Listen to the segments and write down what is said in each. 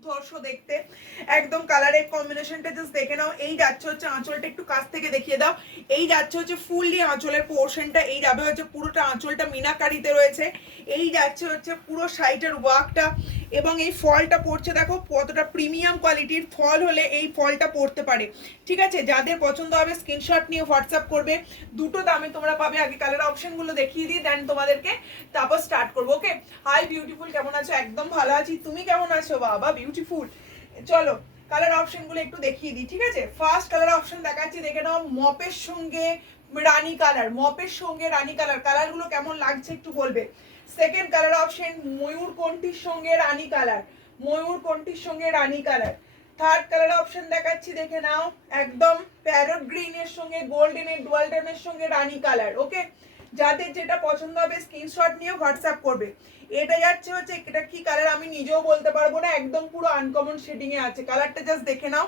দুর্ধর্ষ দেখতে, একদম কালারের কম্বিনেশনটা জাস্ট দেখে নাও। এই যাচ্ছে হচ্ছে আঁচলটা, একটু কাছ থেকে দেখিয়ে দাও। এই যাচ্ছে হচ্ছে ফুললি আঁচলের পোর্শনটা, এই যাবে হচ্ছে পুরোটা আঁচলটা মিনাকারিতে রয়েছে। এই যাচ্ছে হচ্ছে পুরো সাইডের ওয়ার্কটা, এবং এই ফলটা পড়ছে দেখো কতটা প্রিমিয়াম কোয়ালিটির ফল হলে এই ফলটা পড়তে পারে। ঠিক আছে, যাদের পছন্দ হবে স্ক্রিনশট নিয়ে হোয়াটসঅ্যাপ করবে। দুটো দামে তোমরা পাবে। আগে কালার অপশনগুলো দেখিয়ে দিই, দেন তোমাদেরকে তারপর স্টার্ট করবো। ওকে, হাই বিউটিফুল, কেমন আছো? একদম ভালো আছি, তুমি কেমন আছো? বাবা বিউটিফুল। চলো কালার অপশনগুলো একটু দেখিয়ে দিই। ঠিক আছে, ফার্স্ট কালার অপশন দেখাচ্ছি, দেখে নাও। মপের সঙ্গে রানী কালার, মপের সঙ্গে রানী কালার, কালারগুলো কেমন লাগছে একটু বলবে। সেকেন্ড কালার অপশন ময়ূর কণ্ঠির সঙ্গে রানী কালার, ময়ূর কণ্ঠির সঙ্গে রানী কালার। থার্ড কালার অপশন দেখাচ্ছি, দেখে নাও, একদম প্যারট গ্রিনের সঙ্গে গোল্ডেনের ডুয়ালটনের সঙ্গে রানী কালার। ওকে, যাদের যেটা পছন্দ হবে স্ক্রিনশট নিয়ে হোয়াটসঅ্যাপ করবে। এটা যাচ্ছে হচ্ছে, এটা কি কালার আমি নিজেও বলতে পারবো না, একদম পুরো আনকমন শেডিং এ আছে। কালারটা জাস্ট দেখে নাও,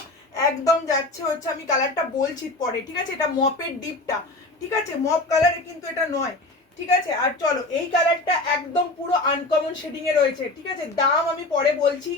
একদম যাচ্ছে হচ্ছে, আমি কালারটা বলছি পরে। ঠিক আছে, এটা মপের ডিপটা, ঠিক আছে, মপ কালারে কিন্তু এটা নয়। ঠিক আছে, আর চলো এই কালারটা একদম পুরো আনকমন শেডিং এ রয়েছে। ঠিক আছে, দাম আমি পরে বলছি।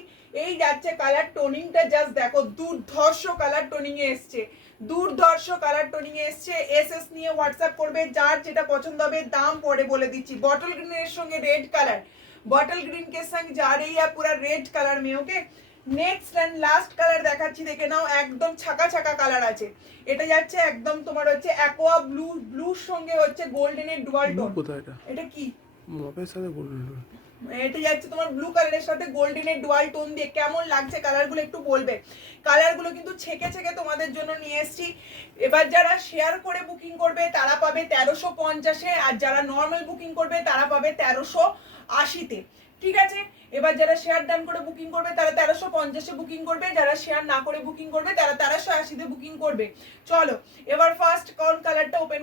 এই যাচ্ছে কালার টোনিংটা, জাস্ট দেখো, দুর্ধর্ষ কালার টোনিং এ এসছে, দুর্ধর্ষ কালার টোনিং এ এসছে। এসএস নিয়ে হোয়াটসঅ্যাপ করবে, যার যেটা পছন্দ হবে। দাম পরে বলে দিচ্ছি। বটল গ্রিনের সঙ্গে রেড কালার, बॉटल ग्रीन के संग जा रही है पूरा रेड कलर में। Okay, next and last colour দেখাচ্ছি, দেখে নাও, একদম ছাকা ছাকা কালার আছে। এটা যাচ্ছে একদম তোমার হচ্ছে অ্যাকোয়া ব্লু, ব্লুর সঙ্গে হচ্ছে গোল্ডেনের ডুয়াল টোন। কোথায় এটা? এটা কি মপের সাথে গোল্ডেন? এটা যাচ্ছে তোমার ব্লু কালারের সাথে গোল্ডেনের ডুয়াল টোন দিয়ে। কেমন লাগছে কালারগুলো একটু বলবে। কালারগুলো কিন্তু ছেকে ছেকে তোমাদের জন্য নিয়ে এসেছি। এবার যারা শেয়ার করে বুকিং করবে তারা পাবে 1350-এ, আর যারা নর্মাল বুকিং করবে তারা পাবে 1380-তে। ঠিক আছে, এবার যারা শেয়ার ডান করে বুকিং করবে তারা 1350-এ বুকিং করবে, যারা শেয়ার না করে বুকিং করবে তারা 1380-তে বুকিং করবে। চলো এবার ফার্স্ট কোন কালারটা ওপেন